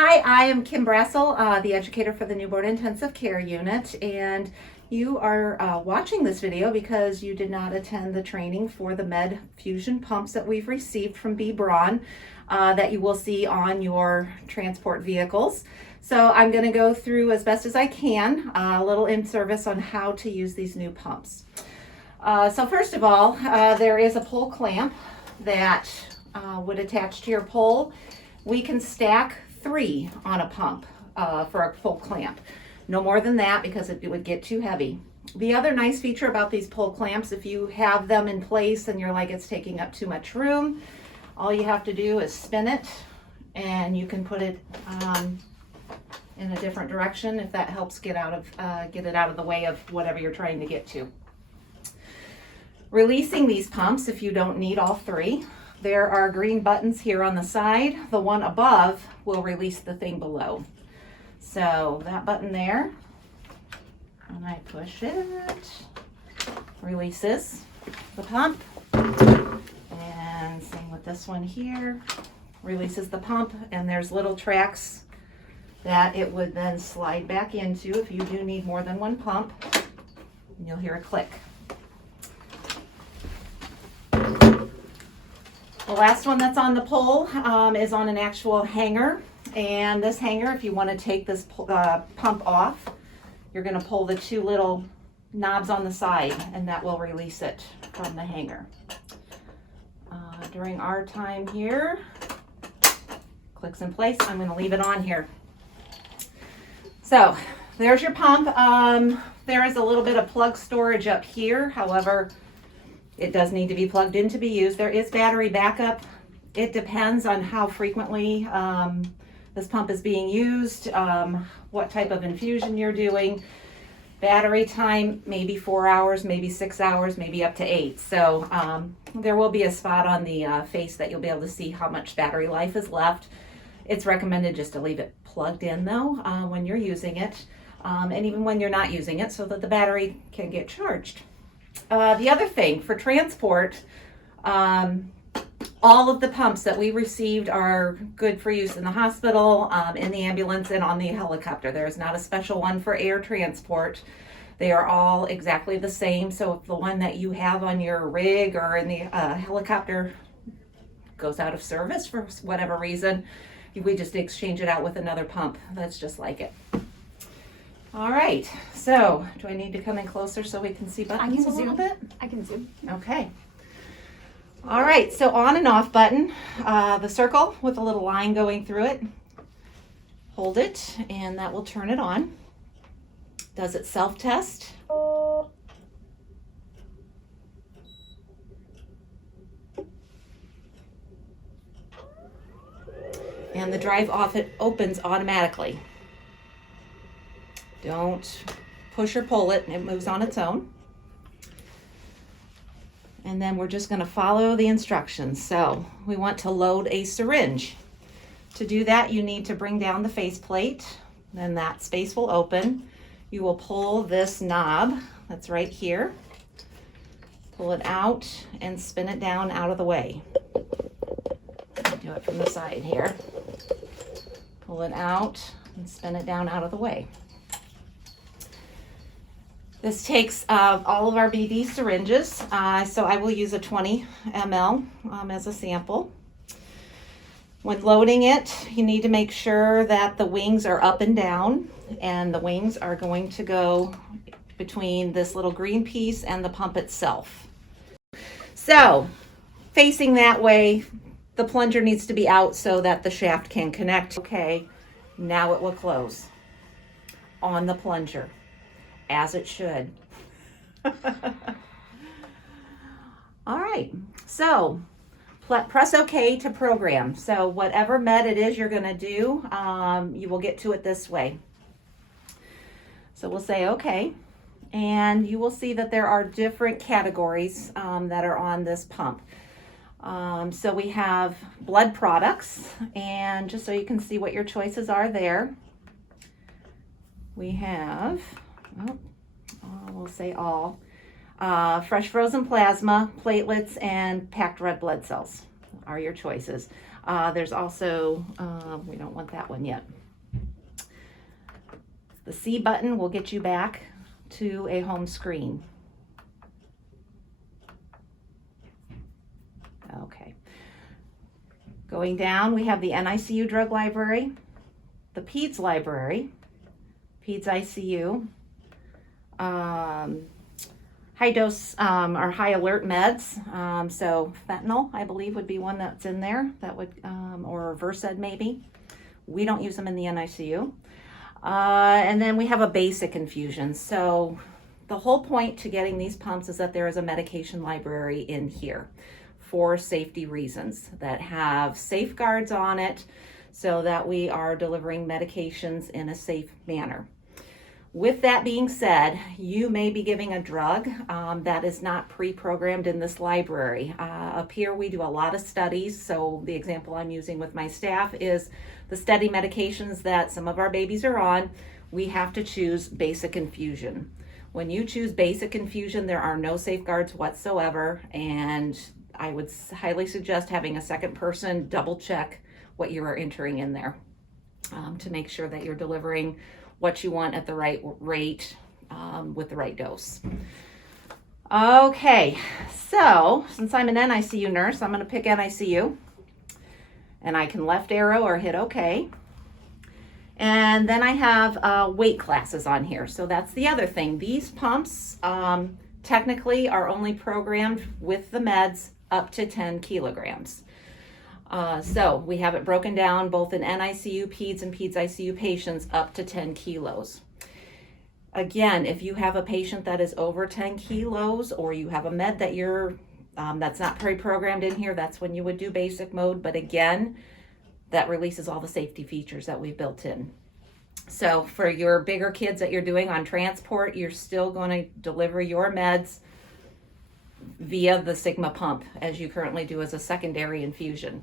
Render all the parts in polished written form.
Hi, I am Kim Brassel, the educator for the Newborn Intensive Care Unit, and you are watching this video because you did not attend the training for the Infusion pumps that we've received from Braun that you will see on your transport vehicles. So I'm going to go through as best as I can a little in-service on how to use these new pumps. So first of all, there is a pole clamp that would attach to your pole. We can stack 3 on a pump for a full clamp. No more than that because it would get too heavy. The other nice feature about these pole clamps, if you have them in place and you're like it's taking up too much room, all you have to do is spin it and you can put it in a different direction if that helps get it out of the way of whatever you're trying to get to. Releasing these pumps, if you don't need all 3, there are green buttons here on the side. The one above will release the thing below. So that button there, and I push it, releases the pump. And same with this one here, releases the pump, and there's little tracks that it would then slide back into if you do need more than one pump. And you'll hear a click. The last one that's on the pole is on an actual hanger, and this hanger, if you want to take this pump off, you're going to pull the 2 little knobs on the side and that will release it from the hanger. During our time here, clicks in place. I'm going to leave it on here. So there's your pump. There is a little bit of plug storage up here. However, it does need to be plugged in to be used. There is battery backup. It depends on how frequently this pump is being used, what type of infusion you're doing. Battery time, maybe 4 hours, maybe 6 hours, maybe up to 8. So there will be a spot on the face that you'll be able to see how much battery life is left. It's recommended just to leave it plugged in though when you're using it, and even when you're not using it so that the battery can get charged. The other thing for transport, all of the pumps that we received are good for use in the hospital, in the ambulance, and on the helicopter. There is not a special one for air transport. They are all exactly the same. So if the one that you have on your rig or in the helicopter goes out of service for whatever reason, we just exchange it out with another pump that's just like it. All right, so do I need to come in closer so we can see buttons a little bit? I can zoom. Okay. All right, so on and off button, the circle with a little line going through it. Hold it, and that will turn it on. Does it self-test? And the drive off, it opens automatically. Don't push or pull it, it moves on its own. And then we're just going to follow the instructions. So we want to load a syringe. To do that, you need to bring down the faceplate, then that space will open. You will pull this knob that's right here, pull it out and spin it down out of the way. Do it from the side here. Pull it out and spin it down out of the way. This takes all of our BD syringes, so I will use a 20 ml as a sample. When loading it, you need to make sure that the wings are up and down, and the wings are going to go between this little green piece and the pump itself. So, facing that way, the plunger needs to be out so that the shaft can connect. Okay, now it will close on the plunger. As it should. All right, so press OK to program. So whatever med it is you're going to do, you will get to it this way. So we'll say OK, and you will see that there are different categories that are on this pump. So we have blood products, and just so you can see what your choices are there, we have we'll say all. Fresh frozen plasma, platelets, and packed red blood cells are your choices. There's also, we don't want that one yet. The C button will get you back to a home screen. Okay. Going down, we have the NICU drug library, the PEDS library, PEDS ICU, high dose or high alert meds. So fentanyl, I believe, would be one that's in there. That would, or Versed maybe. We don't use them in the NICU. And then we have a basic infusion. So the whole point to getting these pumps is that there is a medication library in here for safety reasons that have safeguards on it so that we are delivering medications in a safe manner. With that being said, you may be giving a drug that is not pre-programmed in this library. Up here we do a lot of studies, so the example I'm using with my staff is the study medications that some of our babies are on. We have to choose basic infusion. When you choose basic infusion, there are no safeguards whatsoever, and I would highly suggest having a second person double check what you are entering in there to make sure that you're delivering what you want at the right rate with the right dose. Okay, so since I'm an NICU nurse, I'm going to pick NICU, and I can left arrow or hit OK. And then I have weight classes on here. So that's the other thing. These pumps technically are only programmed with the meds up to 10 kilograms. So we have it broken down both in NICU, PEDS, and PEDS ICU patients up to 10 kilos. Again, if you have a patient that is over 10 kilos or you have a med that you're that's not pre-programmed in here, that's when you would do basic mode. But again, that releases all the safety features that we've built in. So for your bigger kids that you're doing on transport, you're still going to deliver your meds via the Sigma pump as you currently do as a secondary infusion.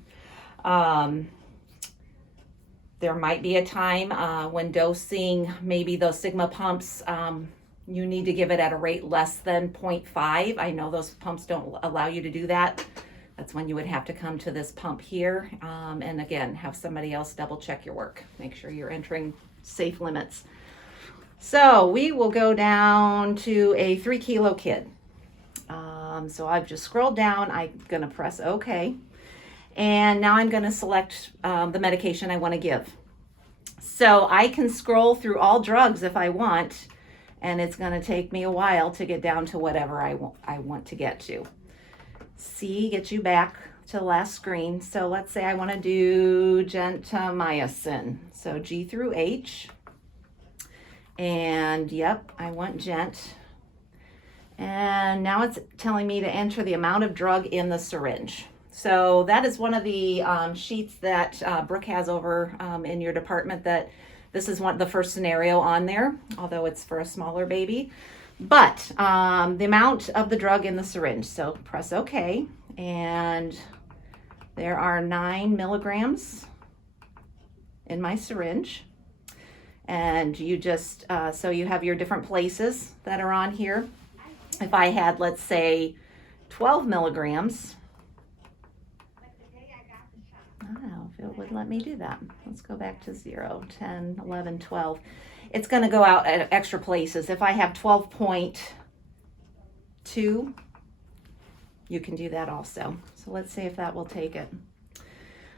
There might be a time when dosing maybe those Sigma pumps, you need to give it at a rate less than 0.5. I know those pumps don't allow you to do that. That's when you would have to come to this pump here. And again, have somebody else double check your work. Make sure you're entering safe limits. So we will go down to a 3 kilo kid. So I've just scrolled down. I'm going to press OK. And now I'm going to select the medication I want to give. So I can scroll through all drugs if I want, and it's going to take me a while to get down to whatever I want to get to. C gets you back to the last screen. So let's say I want to do gentamicin. So G through H. And yep, I want gent. And now it's telling me to enter the amount of drug in the syringe. So that is one of the sheets that Brooke has over in your department, that this is the first scenario on there, although it's for a smaller baby. But the amount of the drug in the syringe. So press OK, and there are 9 milligrams in my syringe. And you just, so you have your different places that are on here. If I had, let's say, 12 milligrams, oh, if it would let me do that. Let's go back to 0, 10, 11, 12. It's going to go out at extra places. If I have 12.2, you can do that also. So let's see if that will take it.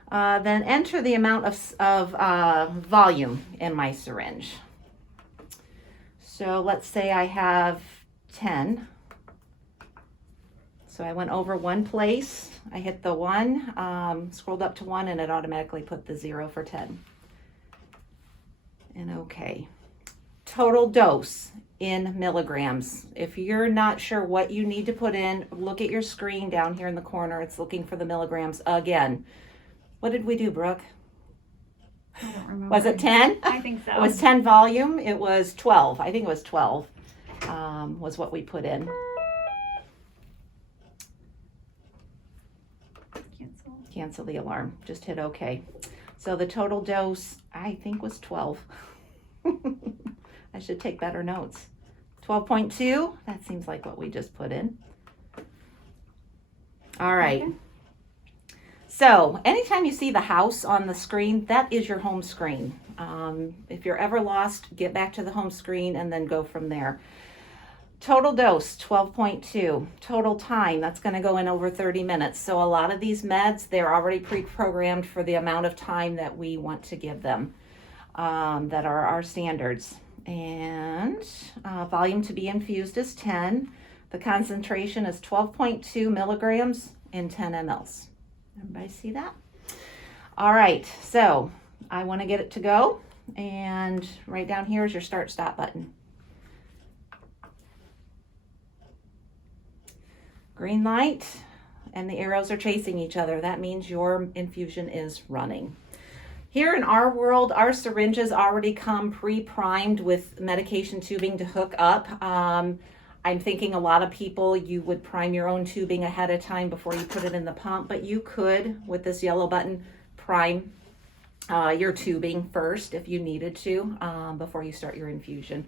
Then enter the amount of volume in my syringe. So let's say I have 10. So I went over one place, I hit the 1, scrolled up to 1, and it automatically put the 0 for 10. And okay. Total dose in milligrams. If you're not sure what you need to put in, look at your screen down here in the corner. It's looking for the milligrams again. What did we do, Brooke? I don't remember. Was it 10? I think so. It was 10 volume. It was 12. I think it was 12 was what we put in. Cancel the alarm. Just hit OK. So the total dose, I think, was 12. I should take better notes. 12.2. That seems like what we just put in. All right. Okay. So anytime you see the house on the screen, that is your home screen. If you're ever lost, get back to the home screen and then go from there. Total dose, 12.2. Total time, that's going to go in over 30 minutes. So a lot of these meds, they're already pre-programmed for the amount of time that we want to give them, that are our standards. And volume to be infused is 10. The concentration is 12.2 milligrams in 10 mLs. Everybody see that? All right, so I want to get it to go. And right down here is your start-stop button. Green light, and the arrows are chasing each other. That means your infusion is running. Here in our world, our syringes already come pre-primed with medication tubing to hook up. I'm thinking a lot of people, you would prime your own tubing ahead of time before you put it in the pump, but you could, with this yellow button, prime your tubing first if you needed to before you start your infusion.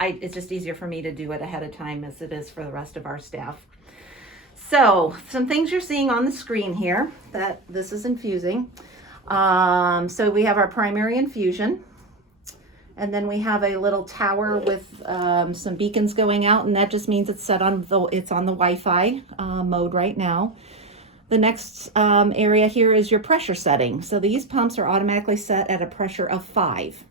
It's just easier for me to do it ahead of time as it is for the rest of our staff. So some things you're seeing on the screen here that this is infusing. So we have our primary infusion, and then we have a little tower with some beacons going out, and that just means it's set on it's on the Wi-Fi mode right now. The next area here is your pressure setting. So these pumps are automatically set at a pressure of 5.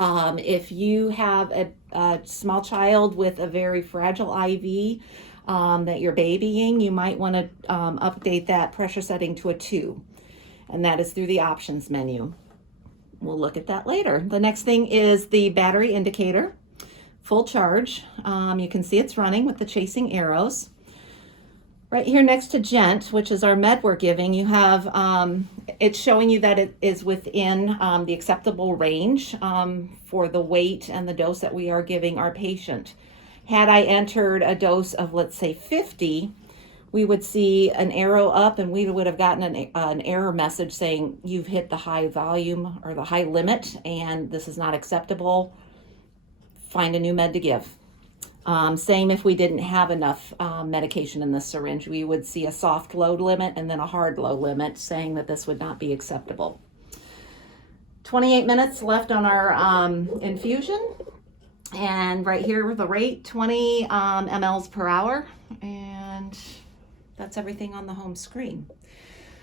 If you have a small child with a very fragile IV that you're babying, you might want to update that pressure setting to a 2, and that is through the options menu. We'll look at that later. The next thing is the battery indicator, full charge. You can see it's running with the chasing arrows. Right here next to Gent, which is our med we're giving, you have, it's showing you that it is within the acceptable range for the weight and the dose that we are giving our patient. Had I entered a dose of, let's say, 50, we would see an arrow up, and we would have gotten an error message saying you've hit the high volume or the high limit, and this is not acceptable. Find a new med to give. Same if we didn't have enough medication in the syringe, we would see a soft load limit and then a hard low limit saying that this would not be acceptable. 28 minutes left on our infusion. And right here, the rate, 20 mLs per hour, and that's everything on the home screen.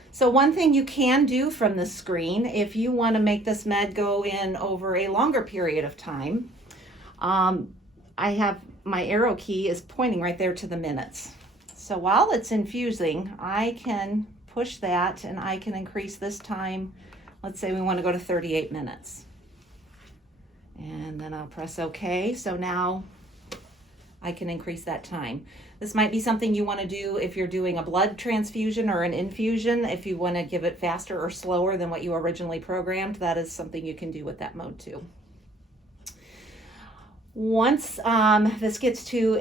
So one thing you can do from the screen, if you want to make this med go in over a longer period of time, I have my arrow key is pointing right there to the minutes. So while it's infusing, I can push that and I can increase this time. Let's say we want to go to 38 minutes. And then I'll press OK. So now I can increase that time. This might be something you want to do if you're doing a blood transfusion or an infusion. If you want to give it faster or slower than what you originally programmed, that is something you can do with that mode too. Once this gets to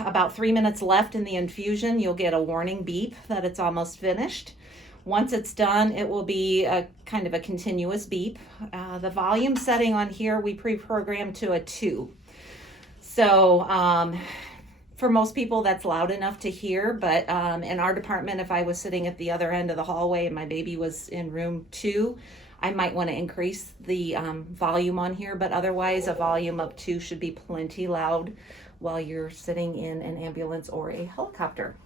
about 3 minutes left in the infusion, you'll get a warning beep that it's almost finished. Once it's done, it will be a kind of a continuous beep. The volume setting on here, we pre-programmed to a 2. So for most people, that's loud enough to hear, but in our department, if I was sitting at the other end of the hallway and my baby was in room 2, I might want to increase the volume on here, but otherwise a volume of 2 should be plenty loud while you're sitting in an ambulance or a helicopter.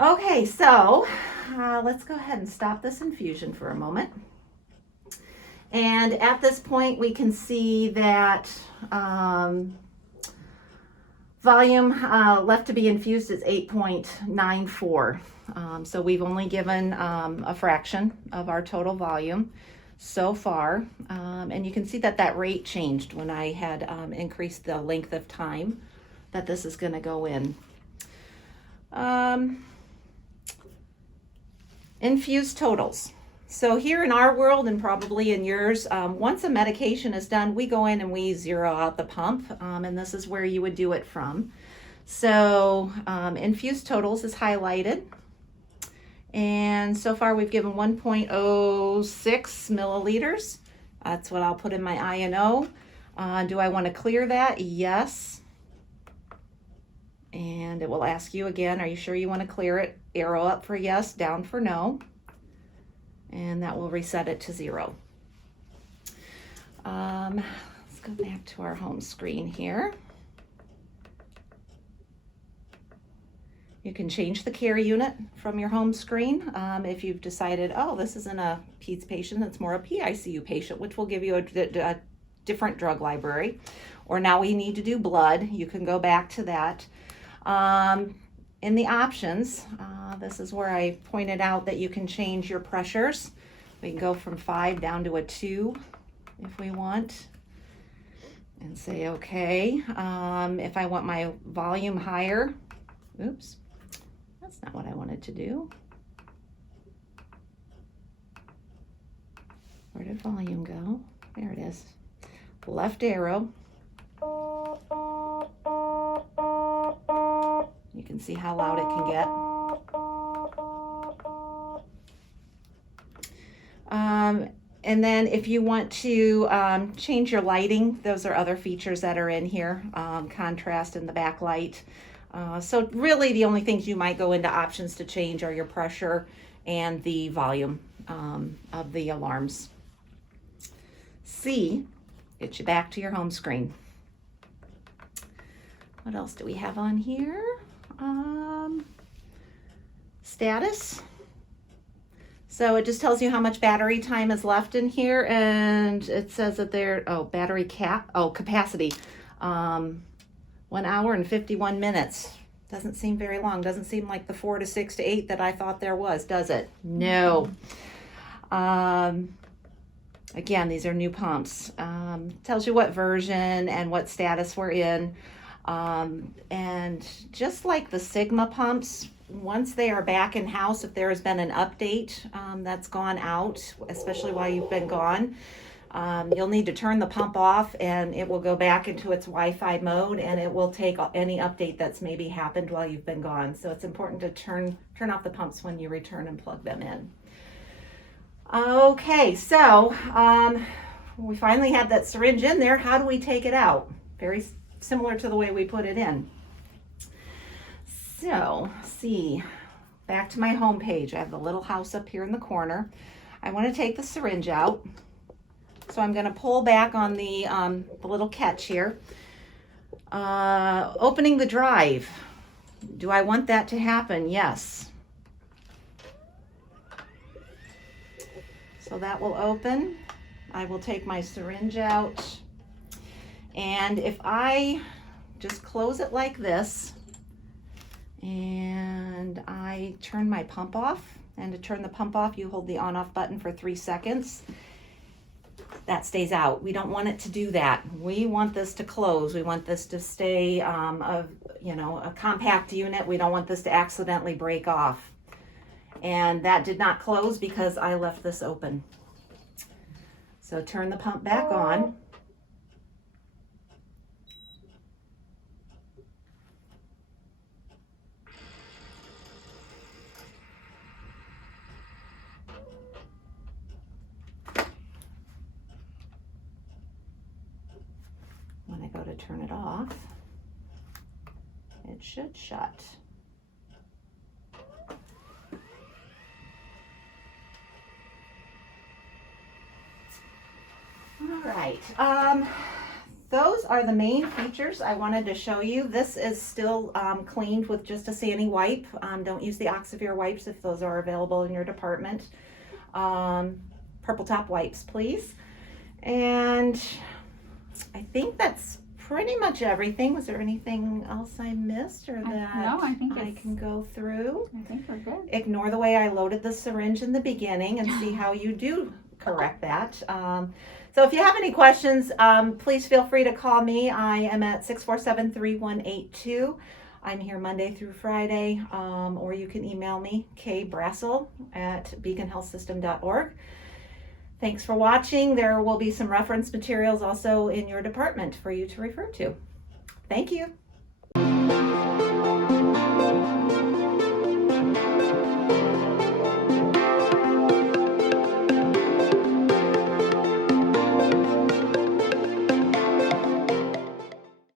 Okay, so let's go ahead and stop this infusion for a moment. And at this point, we can see that volume left to be infused is 8.94. So we've only given a fraction of our total volume so far. And you can see that that rate changed when I had increased the length of time that this is going to go in. Infused totals. So here in our world and probably in yours, once a medication is done, we go in and we zero out the pump, and this is where you would do it from. So infused totals is highlighted, and so far we've given 1.06 milliliters. That's what I'll put in my INO. Do I want to clear that? Yes. And it will ask you again, are you sure you want to clear it? Arrow up for yes, down for no. And that will reset it to 0. Let's go back to our home screen here. You can change the care unit from your home screen if you've decided, oh, this isn't a PEDS patient, it's more a PICU patient, which will give you a different drug library. Or now we need to do blood, you can go back to that. In the options, this is where I pointed out that you can change your pressures. We can go from 5 down to a 2 if we want, and say okay. If I want my volume higher, oops, that's not what I wanted to do. Where did volume go? There it is. Left arrow. You can see how loud it can get. And then if you want to change your lighting, those are other features that are in here. Contrast in the backlight. So really the only things you might go into options to change are your pressure and the volume of the alarms. C, get you back to your home screen. What else do we have on here? Status. So it just tells you how much battery time is left in here, and it says that there, battery capacity, 1 hour and 51 minutes. Doesn't seem very long. Doesn't seem like the 4 to 6 to 8 that I thought there was, does it? No. Again, these are new pumps. Tells you what version and what status we're in. And just like the Sigma pumps, once they are back in house, if there has been an update that's gone out, especially while you've been gone, you'll need to turn the pump off and it will go back into its Wi-Fi mode, and it will take any update that's maybe happened while you've been gone. So it's important to turn off the pumps when you return and plug them in. Okay, so we finally have that syringe in there. How do we take it out? Very similar to the way we put it in. So, see, back to my home page. I have the little house up here in the corner. I want to take the syringe out. So I'm going to pull back on the little catch here. Opening the drive. Do I want that to happen? Yes. So that will open. I will take my syringe out. And if I just close it like this, and I turn my pump off, and to turn the pump off, you hold the on-off button for 3 seconds. That stays out. We don't want it to do that. We want this to close. We want this to stay a compact unit. We don't want this to accidentally break off. And that did not close because I left this open. So turn the pump back on. When I go to turn it off, it should shut. All right, those are the main features I wanted to show you. This is still cleaned with just a Sani wipe. Don't use the Oxivir wipes if those are available in your department. Purple top wipes, please. And I think that's pretty much everything. Was there anything else I missed or that No, I think I can go through? I think we're good. Ignore the way I loaded the syringe in the beginning and see how you do correct that. So if you have any questions, please feel free to call me. I am at 647-3182. I'm here Monday through Friday, or you can email me, kbrassel@beaconhealthsystem.org. Thanks for watching. There will be some reference materials also in your department for you to refer to. Thank you.